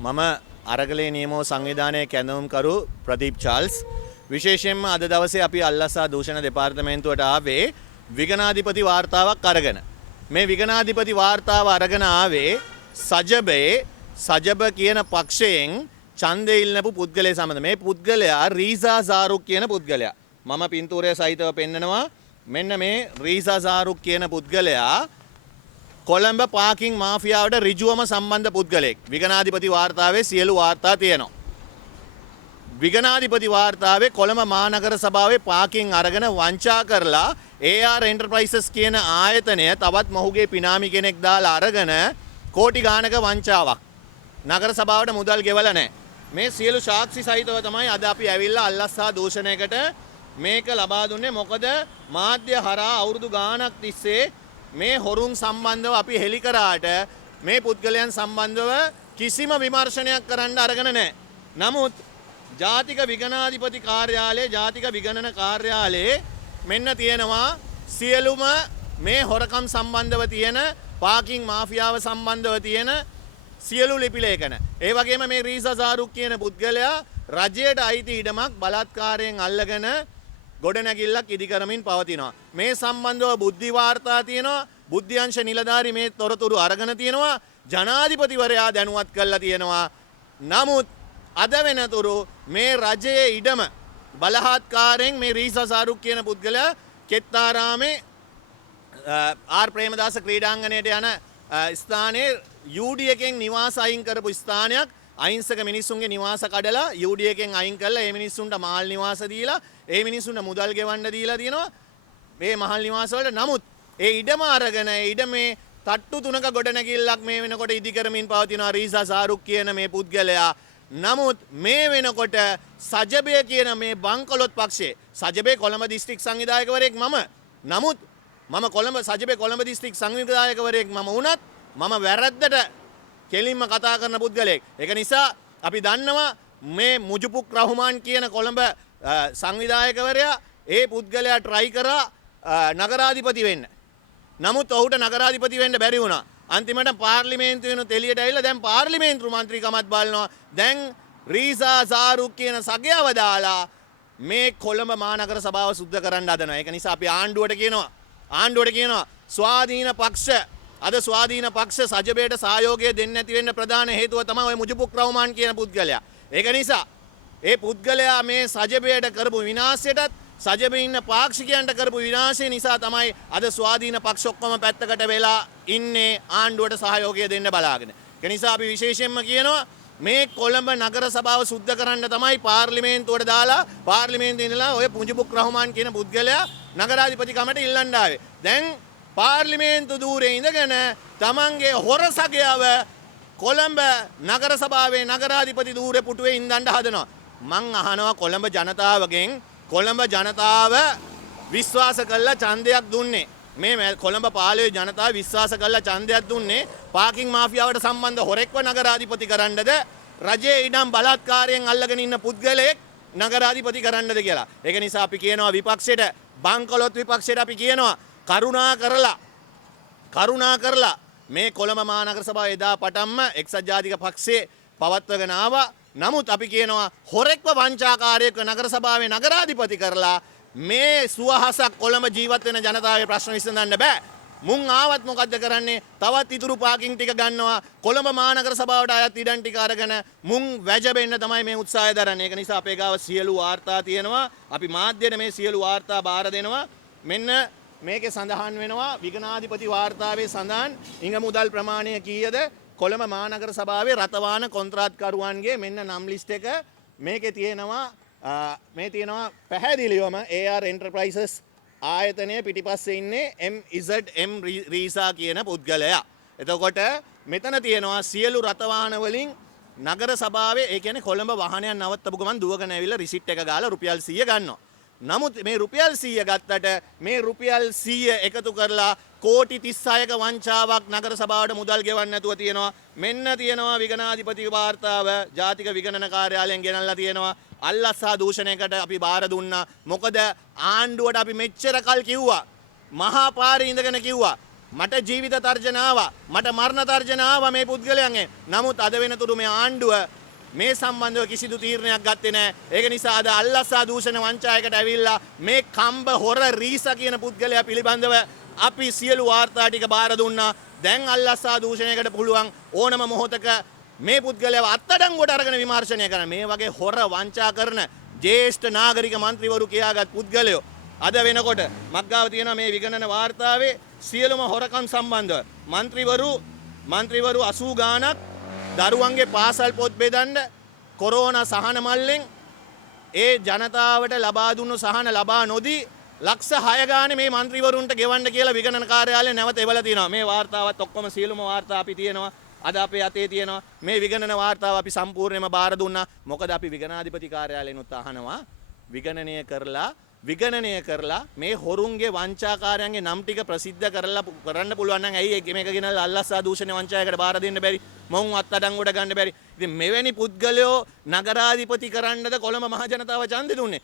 මම අරගලේ නියමෝ සංවිධානයේ කැඳවුම්කරු ප්‍රදීප් චාල්ස් විශේෂයෙන්ම අද දවසේ අපි අල්ලසා දූෂණ දෙපාර්තමේන්තුවට ආවේ විගණාධිපති වාර්තාවක් අරගෙන. මේ විගණාධිපති වාර්තාව අරගෙන ආවේ සජබ කියන පක්ෂයෙන් ඡන්දය ඉල්ලපු පුද්ගලයා සමග. මේ පුද්ගලයා රීසා සාරුක් කියන පුද්ගලයා. මම පින්තූරය සහිතව පෙන්නනවා. මෙන්න මේ රීසා සාරුක් කියන පුද්ගලයා කොළඹ පාකින් මාෆියාවට ඍජුවම සම්බන්ධ පුද්ගලයෙක්. විගණාධිපති වාර්තාවේ සියලු වාර්තා තියෙනවා. විගණාධිපති වාර්තාවේ කොළඹ මහනගර සභාවේ පාකින් අරගෙන වංචා කරලා AR Enterprises කියන ආයතනය තවත් මොහුගේ පිනාමි කෙනෙක් දාලා අරගෙන කෝටි ගානක වංචාවක්. නගර සභාවට මුදල් ගෙවලා නැහැ. මේ සියලු සාක්ෂි සහිතව තමයි අද අපි ඇවිල්ලා අල්ලස්සා දූෂණයකට මේක ලබා දුන්නේ. මොකද මාධ්‍ය හරහා අවුරුදු ගාණක් තිස්සේ මේ හොරුන් සම්බන්ධව අපි හෙළි කරාට මේ පුද්ගලයන් සම්බන්ධව කිසිම විමර්ශනයක් කරන්න අරගෙන නැහැ. නමුත් ජාතික විගණාධිපති කාර්යාලයේ ජාතික විගණන කාර්යාලයේ මෙන්න තියෙනවා සියලුම මේ හොරකම් සම්බන්ධව තියෙන පාකින් මාෆියාව සම්බන්ධව තියෙන සියලු ලිපි ලේඛන. ඒ වගේම මේ රීසා සාරුක් කියන පුද්ගලයා රජයට අයිති ඉඩමක් බලාත්කාරයෙන් අල්ලගෙන ගොඩනැගිල්ලක් ඉදිකරමින් පවතිනවා. මේ සම්බන්ධව බුද්ධි වාර්තා තියෙනවා. බුද්ධ්‍යංශ නිලධාරි මේ තොරතුරු අරගෙන තියෙනවා. ජනාධිපතිවරයා දැනුවත් කරලා තියෙනවා. නමුත් අද වෙනතුරු මේ රජයේ ඉඩම බලහත්කාරයෙන් මේ රීසා සාරුක් කියන පුද්ගලයා කෙත්තාරාමේ ආර් ප්‍රේමදාස ක්‍රීඩාංගණයට යන ස්ථානයේ UD එකෙන් නිවාස අයින් කරපු ස්ථානයක් අහිංසක මිනිස්සුන්ගේ නිවාස කඩලා UD එකෙන් අයින් කරලා ඒ මිනිස්සුන්ට මහල් නිවාස දීලා ඒ මිනිස්සුන්ට මුදල් ගෙවන්න දීලා තියෙනවා මේ මහල් නිවාස වලට. නමුත් ඒ ඉඩම අරගෙන ඒ ඉඩමේ තට්ටු තුනක ගොඩනැගිල්ලක් මේ වෙනකොට ඉදි කරමින් පවතිනවා රීසා සාරුක් කියන මේ පුද්ගලයා. නමුත් මේ වෙනකොට සජබය කියන මේ බංකොලොත් පක්ෂයේ සජබේ කොළඹ දිස්ත්‍රික් සංවිධායකවරයෙක් මම. නමුත් මම සජබේ කොළඹ දිස්ත්‍රික් සංවිධායකවරයෙක් මම වුණත් මම වැරද්දට කෙලින්ම කතා කරන පුද්ගලයෙක්. ඒක නිසා අපි දන්නවා මේ මුජුපුක් රහුමාන් කියන කොළඹ සංවිධායකවරයා ඒ පුද්ගලයා try කරා නගරාධිපති වෙන්න. නමුත් ඔහුට නගරාධිපති වෙන්න බැරි වුණා. අන්තිමට පාර්ලිමේන්තුවෙනුත් එළියට ඇවිල්ලා දැන් පාර්ලිමේන්තු මන්ත්‍රීකමත් බලනවා. දැන් රීසා සාරුක් කියන සගයව දාලා මේ කොළඹ මහනගර සභාව සුද්ධ කරන්න හදනවා. ඒක නිසා අපි ආණ්ඩුවට කියනවා ස්වාධීන පක්ෂ අද ස්වාධීන පක්ෂ සජබයට සහයෝගය දෙන්නේ නැති වෙන්න ප්‍රධාන හේතුව තමයි ওই මුජුපුක් රහුමාන් කියන පුද්ගලයා. ඒක නිසා ඒ පුද්ගලයා මේ සජබයට කරපු විනාශයටත් සජබේ ඉන්න පාක්ෂිකයන්ට කරපු විනාශය නිසා තමයි අද ස්වාධීන පක්ෂ ඔක්කොම පැත්තකට වෙලා ඉන්නේ ආණ්ඩුවට සහයෝගය දෙන්න බලාගෙන. ඒ නිසා අපි විශේෂයෙන්ම කියනවා මේ කොළඹ නගර සභාව සුද්ධ කරන්න තමයි පාර්ලිමේන්තුවට දාලා පාර්ලිමේන්තුවේ ඉඳලා ඔය මුජුපුක් රහුමාන් කියන පුද්ගලයා නගරාධිපතිකමට ඉල්ලන්න ආවේ. දැන් පාර්ලිමේන්තු ධූරේ ඉඳගෙන තමන්ගේ හොර සගයව කොළඹ නගර සභාවේ නගරාධිපති ධූරේ පුටුවේ ඉඳන් හදනවා. මං අහනවා කොළඹ ජනතාවගෙන් කොළඹ ජනතාව විශ්වාස කළා ඡන්දයක් දුන්නේ. මේ කොළඹ පාලේ ජනතාව විශ්වාස කළා ඡන්දයක් දුන්නේ පාකින් මාෆියාවට සම්බන්ධ හොරෙක්ව නගරාධිපති කරන්නද රජයේ ඉඩම් බලාත්කාරයෙන් අල්ලගෙන ඉන්න පුද්ගලයෙක් නගරාධිපති කරන්නද කියලා. ඒක නිසා අපි කියනවා විපක්ෂයට බංකොලොත් විපක්ෂයට අපි කියනවා කරුණා කරලා මේ කොළඹ මහනගර සභාව එදා පටන්ම එක්සත් ජාතික පක්ෂයේ පවත්වගෙන ආවා. නමුත් අපි කියනවා හොරෙක්ව වංචාකාරයෙක්ව නගර සභාවේ නගරාධිපති කරලා මේ සුවහසක් කොළඹ ජීවත් වෙන ජනතාවගේ ප්‍රශ්න විසඳන්න බෑ. මුන් ආවත් මොකද්ද කරන්නේ? තවත් ඉතුරු පාකින් ටික ගන්නවා. කොළඹ මහනගර සභාවට අයත් ඉඩම් ටික අරගෙන මුන් වැජබෙන්න තමයි මේ උත්සාහය දරන්නේ. ඒක නිසා අපේ ගාව සියලු වාර්තා තියෙනවා. අපි මාධ්‍යයට මේ සියලු වාර්තා බාර දෙනවා. මෙන්න මේකේ සඳහන් වෙනවා විගණාධිපති වාර්තාවේ සඳහන් ඉඟ මුදල් ප්‍රමාණය කීයද? කොළඹ මහනගර සභාවේ රතවාන කොන්ත්‍රාත්කරුවන්ගේ මෙන්න නම් ලිස්ට් එක මේකේ තියෙනවා. මේ තියෙනවා පැහැදිලිවම AR Enterprises ආයතනයේ පිටිපස්සේ ඉන්නේ MZM රීසා කියන පුද්ගලයා. එතකොට මෙතන තියෙනවා සියලු රතවාහන වලින් නගර සභාවේ ඒ කියන්නේ කොළඹ වාහනයක් නවත්තපු ගමන් දුවගෙන ඇවිල්ලා රිසිට් එක ගාලා රුපියල් 100 ගන්නවා. නමුත් මේ රුපියල් 100 ගත්තට මේ රුපියල් 100 එකතු කරලා කෝටි 36ක වංචාවක් නගර සභාවට මුදල් ගෙවන්න නැතුව තියෙනවා. මෙන්න තියෙනවා විගණාධිපති වාර්තාව ජාතික විගණන කාර්යාලයෙන් ගෙනල්ලා තියෙනවා. අල්ලස්සා දූෂණයකට අපි බාර දුන්නා. මොකද ආණ්ඩුවට අපි මෙච්චර කල් කිව්වා. මහා පාරේ ඉඳගෙන කිව්වා මට ජීවිත තර්ජන ආවා. මට මරණ තර්ජන ආවා මේ පුද්ගලයන්ගෙන්. නමුත් අද වෙනතුරු මේ ආණ්ඩුව මේ සම්බන්ධව කිසිදු තීරණයක් ගත්තේ නැහැ. ඒක නිසා අද අල්ලස්සා දූෂණ වංචායකට ඇවිල්ලා මේ කම්බ හොර රීසා කියන පුද්ගලයා පිළිබඳව අපි සියලු වාර්තා ටික බාර දුන්නා. දැන් අල්ලස්සා දූෂණයකට පුළුවන් ඕනම මොහොතක මේ පුද්ගලයාව අත්අඩංගුවට අරගෙන විමර්ශනය කරන මේ වගේ හොර වංචා කරන ජ්‍යෙෂ්ඨ නාගරික මන්ත්‍රීවරු කියාගත් පුද්ගලයෝ අද වෙනකොට මක්ගාව තියෙනවා මේ විගණන වාර්තාවේ සියලුම හොරකම් සම්බන්ධව මන්ත්‍රීවරු 80 ගාණක් දරුවන්ගේ පාසල් පොත් බෙදන්න කොරෝනා සහන මල්ලෙන් ඒ ජනතාවට ලබා දුන්නු සහන ලබා නොදී ලක්ෂ 6 ගානේ මේ മന്ത്രിවරුන්ට ගෙවන්න කියලා විගණන කාර්යාලය නැවත එවලා තියෙනවා. මේ වාර්තාවත් ඔක්කොම සියලුම වාර්තා අපි තියෙනවා. අද අපේ අතේ තියෙනවා. මේ විගණන වාර්තාව අපි සම්පූර්ණයෙන්ම බාර දුන්නා. මොකද අපි විගණාධිපති කාර්යාලයෙන්ුත් අහනවා විගණනය කරලා මේ හොරුන්ගේ වංචාකාරයන්ගේ නම් ටික ප්‍රසිද්ධ කරන්න පුළුවන් නම් ඇයි මේක ගෙනල්ලා අල්ලස්සා දූෂණ වංචායකට බාර දෙන්න බැරි? මොවුන් අත්අඩංගුවට ගන්න බැරි? ඉතින් මෙවැනි පුද්ගලයෝ නගරාධිපති කරන්නද කොළඹ මහ ජනතාව ඡන්දෙ දුන්නේ?